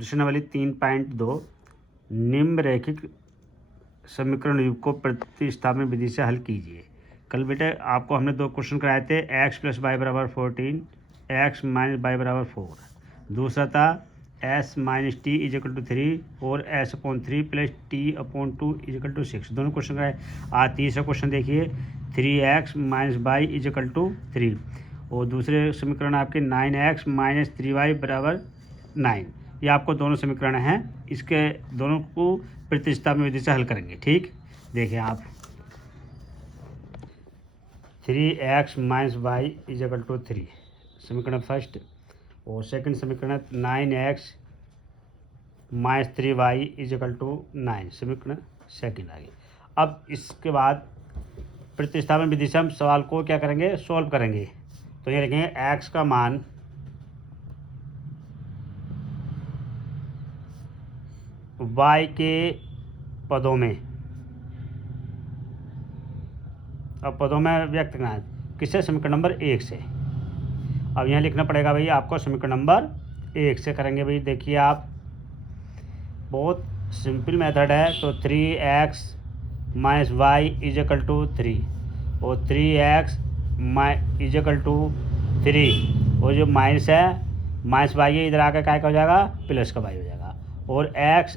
प्रश्नावली 3.2 निम्नलिखित समीकरण युग को प्रतिस्थापन विधि से हल कीजिए। कल बेटे आपको हमने 2 क्वेश्चन कराए थे, x + y = 14, x - y = 4। दूसरा था s - t = 3 और s/3 + t/2 = 6। दोनों क्वेश्चन कराए। आज तीसरा क्वेश्चन देखिए, 3x - y = 3 और दूसरे समीकरण आपके 9x - 3y = 9। ये आपको दोनों समीकरण हैं, इसके दोनों को प्रतिस्थापन विधि से हल करेंगे। ठीक, देखिए आप 3x - y = 3 समीकरण फर्स्ट और सेकंड समीकरण 9x - 3y = 9 समीकरण सेकंड आ गया। अब इसके बाद प्रतिस्थापन विधि से हम सवाल को क्या करेंगे, सॉल्व करेंगे। तो ये लिखेंगे x का मान y के पदों में, अब पदों में व्यक्त करना है किससे, समीकरण नंबर 1 से। अब यहाँ लिखना पड़ेगा भाई आपको समीकरण नंबर 1 से करेंगे। भाई देखिए आप, बहुत सिंपल मेथड है। तो 3x - y = 3 और 3x = 3 और जो माइनस है माइनस y है, इधर आकर क्या हो जाएगा, प्लस का y हो जाएगा। और x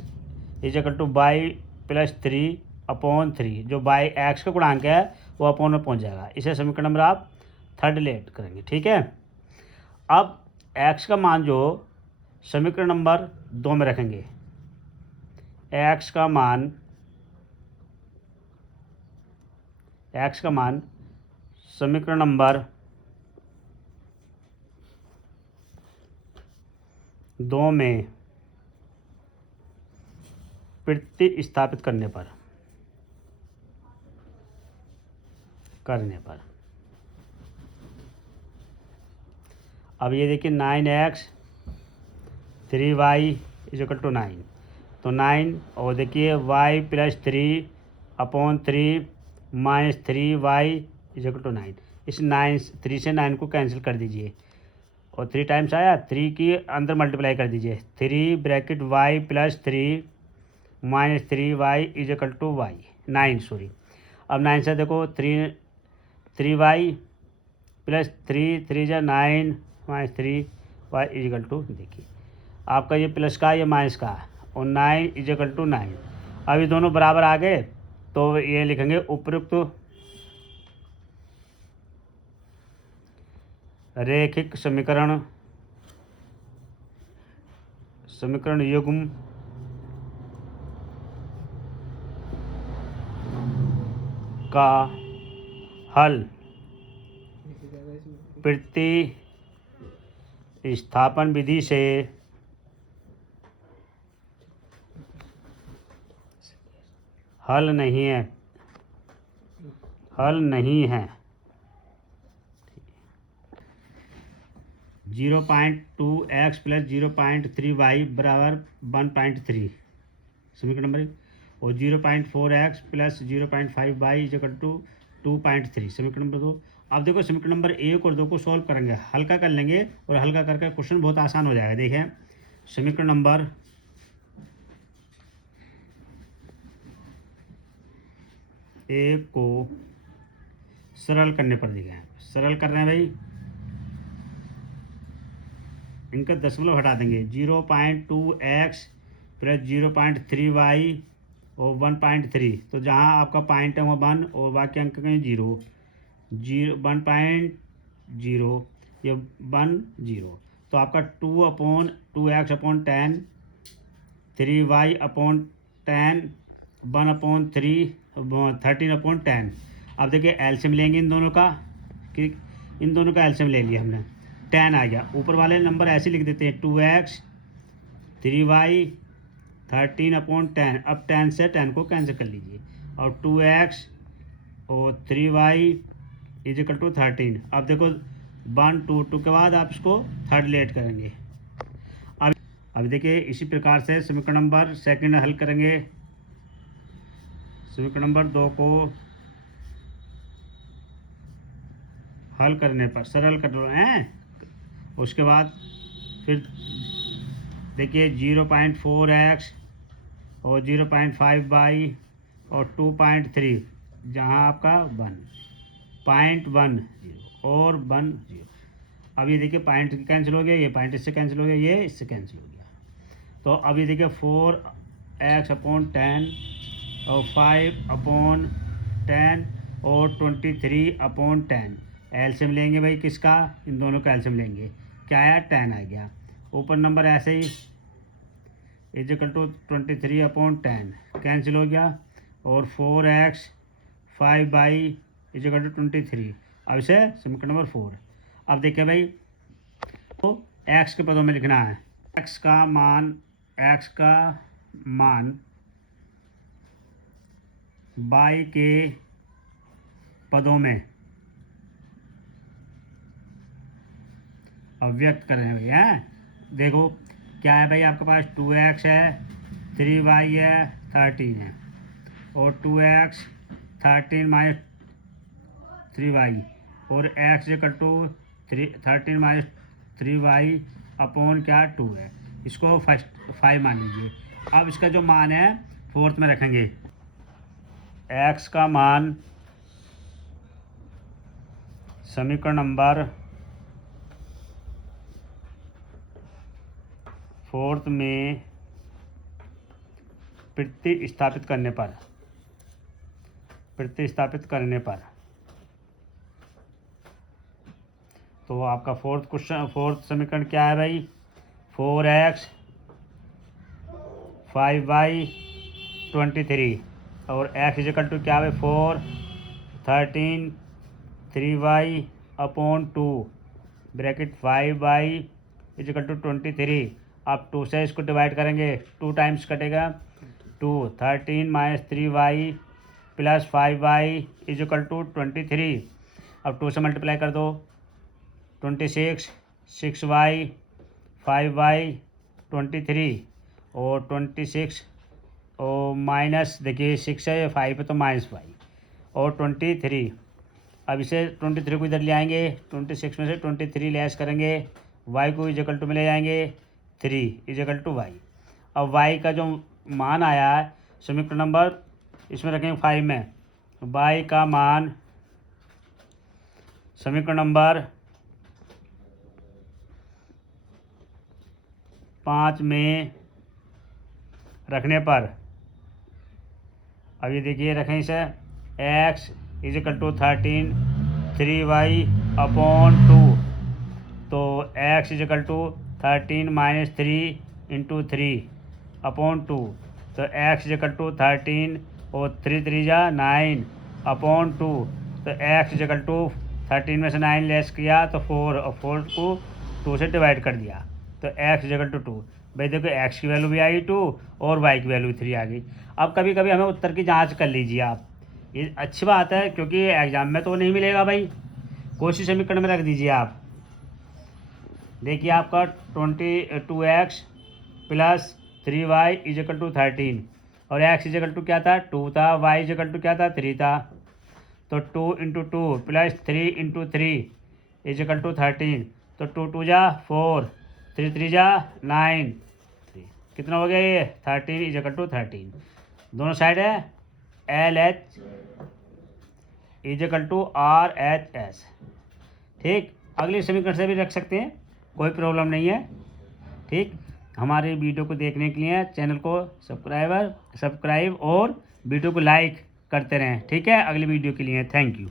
= y + 3/3 जो y x का गुणांक है वो अपॉन में पहुंच जाएगा। इसे समीकरण नंबर आप थर्ड लेट करेंगे। ठीक है, अब x का मान जो समीकरण नंबर 2 में रखेंगे, x का मान समीकरण नंबर 2 में प्रतिस्थापित करने पर अब ये देखिए 9x 3y = 9, तो 9 और देखिए y + 3/3 - 3y = 9। इस 3 से 9 को कैंसिल कर दीजिए और 3 टाइम्स आया, 3 की अंदर मल्टीप्लाई कर दीजिए। 3 bracket y + 3 - 3y = y 9 sorry. अब 9 से देखो 3y + 3 जा 9 - 3y = देखिए आपका ये प्लस का ये माइनस का और 9 = 9। अब ये दोनों बराबर आ गए तो ये लिखेंगे उपयुक्त रैखिक समीकरण युग्म का हल प्रतिस्थापन विधि से हल नहीं है। 0.2x + 0.3y = 1.3 समीकरण नंबर 1 और 0.4x + 0.5y = 2.3 समीकरण नंबर 2। अब देखो समीकरण नंबर 1 और 2 को सॉल्व करेंगे, हल्का कर लेंगे और हल्का करके क्वेश्चन बहुत आसान हो जाएगा। देखिए समीकरण नंबर 1 को सरल करने पर दिखे हैं, सरल कर रहे हैं भाई, इनका दशमलव हटा देंगे। 0.2x + 0.3y और 1.3, तो जहाँ आपका पॉइंट है वो 1 और बाकी अंक कहें 0 1.0 ये 1 0, तो आपका 2/2x/10 3y/10 1/3 13/10। अब देखिए एलसीएम लेंगे इन दोनों का, कि इन दोनों का एलसीएम ले लिया हमने, 10 आ गया। ऊपर वाले नंबर ऐसे लिख देते हैं 2x 3y 13/10। अब 10 से 10 को कैंसिल कर लीजिए और 2x और 3y = 13। अब देखो 1 2 2 के बाद आप इसको थर्ड लेट करेंगे। अब देखिए इसी प्रकार से समीकरण नंबर सेकंड हल करेंगे। समीकरण नंबर 2 को हल करने पर सरल कर रहे हैं, उसके बाद फिर देखिए 0.4x और 0.5y और 2.3, जहाँ आपका 1.10 और 10। अब ये देखिए पॉइंट कैंसिल हो गया, ये पॉइंट इससे कैंसिल हो गया, ये इससे कैंसिल हो गया। तो अब ये देखिए 4x/10 और 5/10 और 23/10 एलसीएम लेंगे भाई किसका, इन दोनों का एलसीएम लेंगे, क्या आया 10 आ गया। ऊपर नंबर ऐसे ही = 23/10 कैंसिल हो गया और 4x 5y = 23। अब इसे समीकरण नंबर 4। अब देखिए भाई तो x के पदों में लिखना है, x का मान y के पदों में अव्यक्त कर रहे हैं भैया। देखो क्या है भाई, आपके पास 2x है, 3y है, 13 है और 2x 13 - 3y और x = 13 - 3y अपॉन क्या 2 है। इसको फर्स्ट 5 मान लीजिए। अब इसका जो मान है फोर्थ में रखेंगे, x का मान समीकरण नंबर 4 में प्रतिस्थापित करने पर तो आपका फोर्थ समीकरण क्या है भाई, 4x 5y 23 और x = क्या है 4 13 3y अपॉन 2 ब्रैकेट 5y = 23। अब 2 से इसको डिवाइड करेंगे, 2 टाइम्स कटेगा 2, 13 - 3y + 5y = 23। अब 2 से मल्टीप्लाई कर दो, 26 6y 5y 23 और 26 और माइनस देखिए 6 है 5 है तो -y और 23। अब इसे 23 को इधर ले आएंगे, 26 में से 23 लेस करेंगे, y को = में ले जाएंगे 3 = y। अब y का जो मान आया है समीकरण नंबर इसमें रखेंगे 5 में, y का मान समीकरण नंबर 5 में रखने पर अब ये देखिए रखें इसे, x = 13 3y अपॉन 2, तो x = 13 - 3 × 3 अपॉन 2, तो x = 13 और 3 3 जा 9 अपॉन 2, तो x = 13 में से 9 लेस किया तो 4 और 4 को 2 से डिवाइड कर दिया, तो x = 2। भाई देखो x की वैल्यू भी आई 2 और y की वैल्यू 3 आ गई। अब कभी कभी हमें उत्तर की जांच कर लीजिए आप, ये अच्छी बात है क्योंकि एग्जाम में तो नहीं मिलेगा भाई, कोशिश समीकरण में रख दीजिए आप। देखिए आपका 22x + 3y = 13 और x = क्या था 2 था, y = क्या था 3 था, तो 2 × 2 + 3 × 3 = 13, तो 2 2 जा 4 3 3 जा 9, कितना हो गया ये 13 = 13। दोनों साइड है LH = RHS। ठीक, अगले समीकरण से भी रख सकते हैं, कोई प्रॉब्लम नहीं है। ठीक, हमारे वीडियो को देखने के लिए चैनल को सब्सक्राइब और वीडियो को लाइक करते रहें। ठीक है, अगली वीडियो के लिए थैंक यू।